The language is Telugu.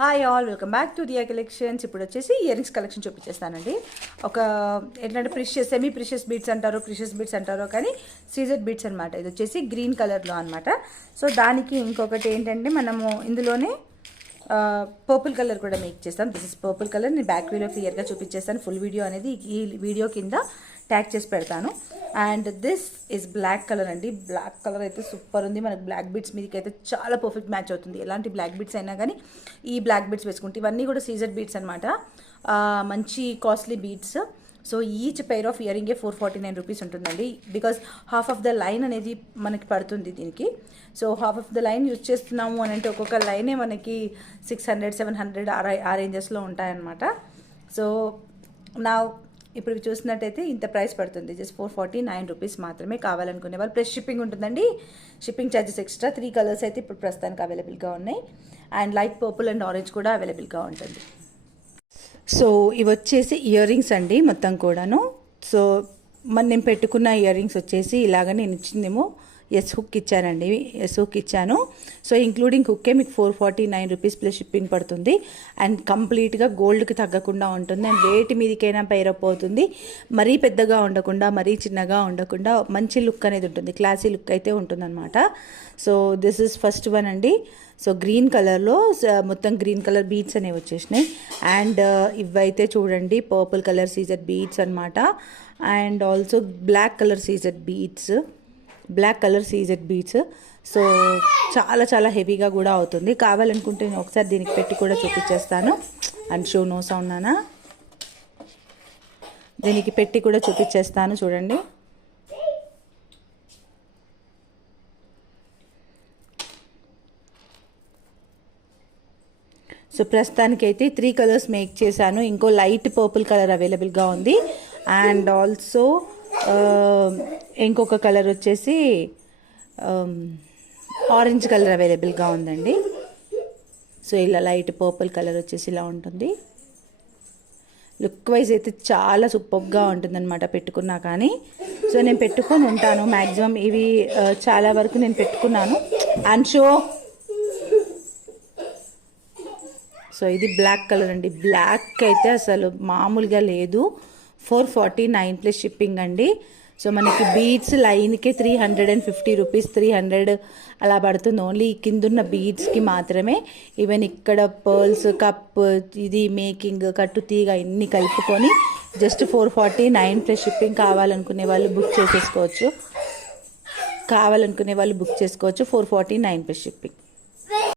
Hi all, welcome back to Diya collections. ఇప్పుడు వచ్చేసి ఇయర్ రింగ్స్ కలెక్షన్ చూపించేస్తానండి. ఒక ఏంటంటే సెమీ ప్రిషియస్ బీడ్స్ అంటారో, ప్రిషియస్ బీడ్స్ అంటారో, కానీ సీజెడ్ బీడ్స్ అనమాట. ఇది వచ్చేసి గ్రీన్ కలర్లో అనమాట. సో దానికి ఇంకొకటి ఏంటంటే మనము ఇందులోనే పర్పుల్ కలర్ కూడా మేక్ చేస్తాం. This is purple colour. నేను బ్యాక్ వీడియో క్లియర్గా చూపించేస్తాను. ఫుల్ వీడియో అనేది ఈ వీడియో కింద ట్యాగ్ చేసి పెడతాను. And this is black colour అండి. బ్లాక్ కలర్ అయితే సూపర్ ఉంది. మనకు బ్లాక్ బీడ్స్ మీదకి అయితే చాలా పర్ఫెక్ట్ మ్యాచ్ అవుతుంది. ఎలాంటి బ్లాక్ బీడ్స్ అయినా కానీ ఈ బ్లాక్ బీడ్స్ వేసుకుంటే, ఇవన్నీ కూడా సీజెడ్ బీడ్స్ అనమాట. మంచి costly beads. So each pair of ear రింగే 449 రూపీస్ ఉంటుందండి. Because half of the line అనేది మనకి పడుతుంది దీనికి. So half of the line use చేస్తున్నాము అని అంటే ఒక్కొక్క లైనే మనకి 600, 700 ఆ రేంజెస్లో ఉంటాయన్నమాట. సో నా ఇప్పుడు చూసినట్టయితే ఇంత ప్రైస్ పడుతుంది. జస్ట్ 449 రూపీస్ మాత్రమే. కావాలనుకునే వాళ్ళు ప్లస్ షిప్పింగ్ ఉంటుందండి. Shipping charges extra. 3 కలర్స్ అయితే ఇప్పుడు ప్రస్తుతానికి అవైలబుల్గా ఉన్నాయి. And light purple and orange కూడా అవైలబుల్గా ఉంటుంది. సో ఇవి వచ్చేసి ఇయర్ రింగ్స్ అండి మొత్తం కూడాను. సో నేను పెట్టుకున్న ఇయర్ రింగ్స్ వచ్చేసి ఇలాగ నేను ఇచ్చిందేమో ఎస్ హుక్ ఇచ్చానండి. ఎస్ హుక్ ఇచ్చాను. సో ఇంక్లూడింగ్ హుక్కే మీకు 449 రూపీస్ ప్లస్ షిప్పింగ్ పడుతుంది. అండ్ కంప్లీట్గా గోల్డ్కి తగ్గకుండా ఉంటుంది. అండ్ వేటి మీదకైనా పైరప్ అవుతుంది. మరీ పెద్దగా ఉండకుండా, మరీ చిన్నగా ఉండకుండా మంచి లుక్ అనేది ఉంటుంది. క్లాసీ లుక్ అయితే ఉంటుందన్నమాట. So this is first one అండి. సో గ్రీన్ కలర్లో మొత్తం గ్రీన్ కలర్ బీడ్స్ అనేవి వచ్చేసినాయి. అండ్ ఇవైతే చూడండి పర్పుల్ కలర్ సీజెడ్ బీడ్స్ అనమాట. And also black colour CZ beads. So చాలా చాలా హెవీగా కూడా అవుతుంది. కావాలనుకుంటే నేను ఒకసారి దీనికి పెట్టి కూడా చూపించేస్తాను. అండ్ షో నో సౌండ్ నానా, దీనికి పెట్టి కూడా చూపించేస్తాను చూడండి. సో ప్రస్తుతానికైతే 3 కలర్స్ మేక్ చేశాను. ఇంకో లైట్ పర్పుల్ కలర్ అవైలబుల్గా ఉంది. అండ్ ఆల్సో ఇంకొక కలర్ వచ్చేసి ఆరెంజ్ కలర్ అవైలబుల్గా ఉందండి. సో ఇలా లైట్ పర్పుల్ కలర్ వచ్చేసి ఇలా ఉంటుంది. లుక్ వైజ్ అయితే చాలా సూపర్గా ఉంటుందన్నమాట పెట్టుకున్నా కానీ. సో నేను పెట్టుకొని ఉంటాను మ్యాక్సిమం. ఇవి చాలా వరకు నేను పెట్టుకున్నాను. అండ్ షో సో ఇది బ్లాక్ కలర్ అండి. బ్లాక్ అయితే అసలు మామూలుగా లేదు. 449 ప్లస్ షిప్పింగ్ అండి. సో మనకి బీడ్స్ లైన్కి 350 రూపీస్, 300 అలా పడుతుంది. ఓన్లీ కిందున్న బీడ్స్కి మాత్రమే. ఈవెన్ ఇక్కడ పర్ల్స్, కప్, ఇది మేకింగ్, కట్టు తీగ ఇన్ని కలుపుకొని జస్ట్ 449 ప్లస్ షిప్పింగ్. కావాలనుకునే వాళ్ళు బుక్ చేసేసుకోవచ్చు. 449 ప్లస్ షిప్పింగ్.